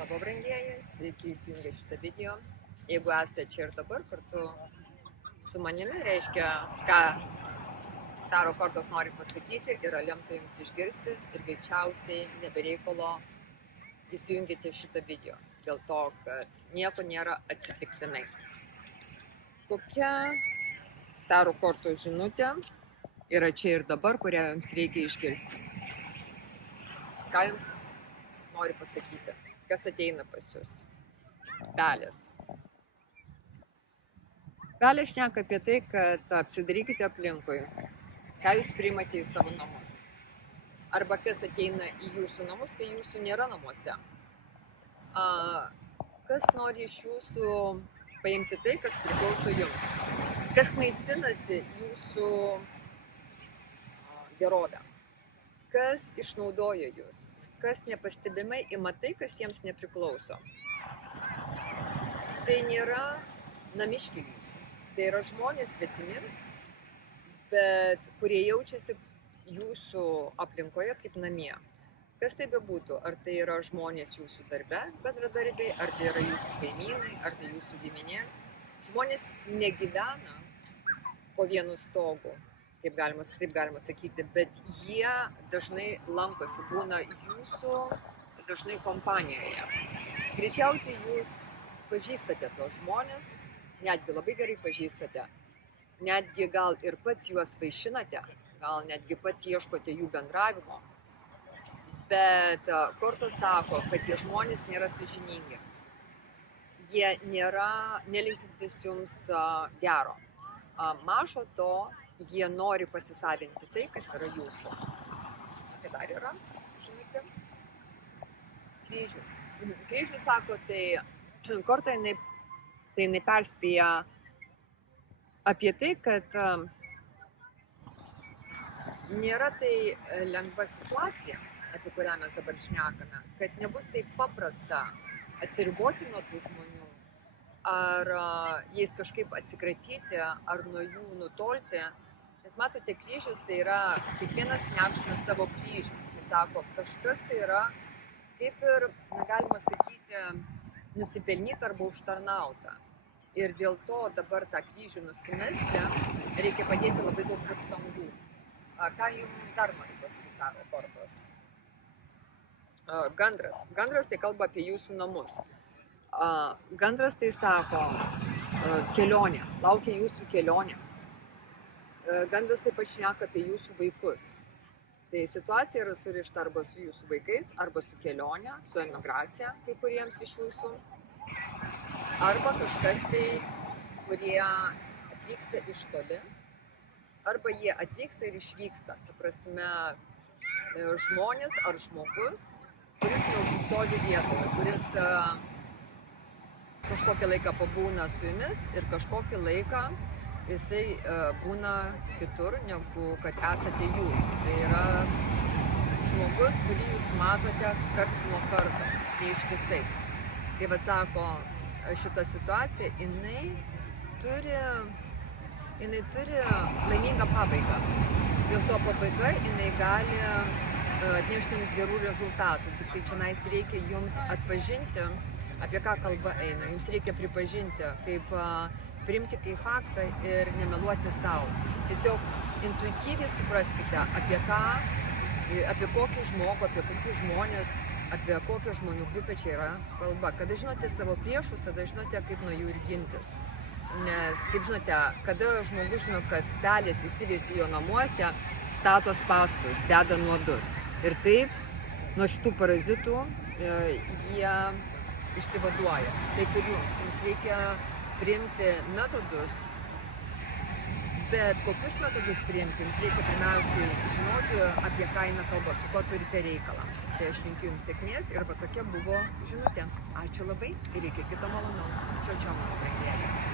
Labą brangieji, sveiki įsijungę šitą video. Jeigu esate čia ir dabar kartu su manimi, reiškia, ką Taro kortos nori pasakyti, yra lemta jums išgirsti ir greičiausiai nebereikalo įsijungite šitą video. Dėl to, kad nieko nėra atsitiktinai. Kokia Taro kortos žinutė yra čia ir dabar, kurią jums reikia išgirsti? Ką jums nori pasakyti? Kas ateina pas jūs? Pelės. Pelės šneka apie tai, kad apsidarykite aplinkui, ką jūs priimate į savo namus. Arba kas ateina į jūsų namus, kai jūsų nėra namuose. Kas nori iš jūsų paimti tai, kas priklauso jums. Kas maitinasi jūsų gerovę. Kas išnaudoja jūs, kas nepastebimai ima tai, kas jiems nepriklauso. Tai nėra namiškiai jūsų, tai yra žmonės svetimi, bet kurie jaučiasi jūsų aplinkoje kaip namie. Kas tai bebūtų, ar tai yra žmonės jūsų darbe, bendradarbiai, ar tai yra jūsų kaimynai, ar tai jūsų giminė. Žmonės negyvena po vienu stogu. Taip galima sakyti, bet jie dažnai lankosi, būna jūsų dažnai kompanijoje. Greičiausiai jūs pažįstate tos žmonės, netgi labai gerai pažįstate, netgi gal ir pats juos vaišinate, gal netgi pats ieškote jų bendravimo. Bet kortos sako, kad tie žmonės nėra sąžiningi. Jie nėra nelinkintis jums gero. Mažo to, jie nori pasisavinti tai, kas yra jūsų. Kai dar yra, žinote, kryžius. Kryžius sako, tai korta jinai perspėja apie tai, kad nėra tai lengva situacija, apie kurią mes dabar šnekame, kad nebus taip paprasta atsiriboti nuo tų žmonių, ar jais kažkaip atsikratyti, ar nuo jų nutolti. Nes matote, kryžius tai yra, kiekvienas nešame savo kryžių. Tai sako, kažkas tai yra, kaip ir, galima sakyti, nusipelnyta arba užtarnauta. Ir dėl to dabar tą kryžių nusimesti reikia padėti labai daug pastangų. Ką jums dar nori pasakyti Taro kortos? Gandras. Gandras tai kalba apie jūsų namus. Gandras tai sako, kelionė, laukia jūsų kelionė. Gandras taip pat šneka apie jūsų vaikus. Tai situacija yra surišta arba su jūsų vaikais, arba su kelionė, su emigracija kai kuriems iš jūsų. Arba kažkas tai, kurie atvyksta iš toli, arba jie atvyksta ir išvyksta. Ta prasme, žmonės ar žmogus, kuris neužsistovi vietoje, kuris kažkokį laiką pabūna su jumis ir kažkokį laiką jisai būna kitur, negu kad esate jūs. Tai yra žmogus, kurį jūs matote karts nuo karto, neištisai. Kaip atsako, šita situacija, jinai turi laimingą pabaigą. Dėl to pabaiga jinai gali atnešti jums gerų rezultatų. Tik tai čionais reikia jums atpažinti, apie ką kalba eina. Jums reikia pripažinti, priimti kaip faktą ir nemeluoti savo. Tiesiog intuityviai supraskite, apie kokį žmogų, apie kokius žmonės, apie kokią žmonių grupę čia yra kalba. Kada žinote savo priešus, tada žinote, kaip nuo jų ir gintis. Nes, kaip žinote, kada žmogus žino, kad pelės įsivėsi jo namuose, stato spąstus, deda nuodus. Ir taip, nuo šitų parazitų jie išsivaduoja. Taip ir jums reikia priimti metodus, bet kokius metodus priimti, jums reikia pirmiausiai žinoti, apie ką eina kalba, su kuo turite reikalą. Tai aš linkiu jums sėkmės ir va tokia buvo žinutė. Ačiū labai ir iki kito malonaus. Čiau, mano brangieji.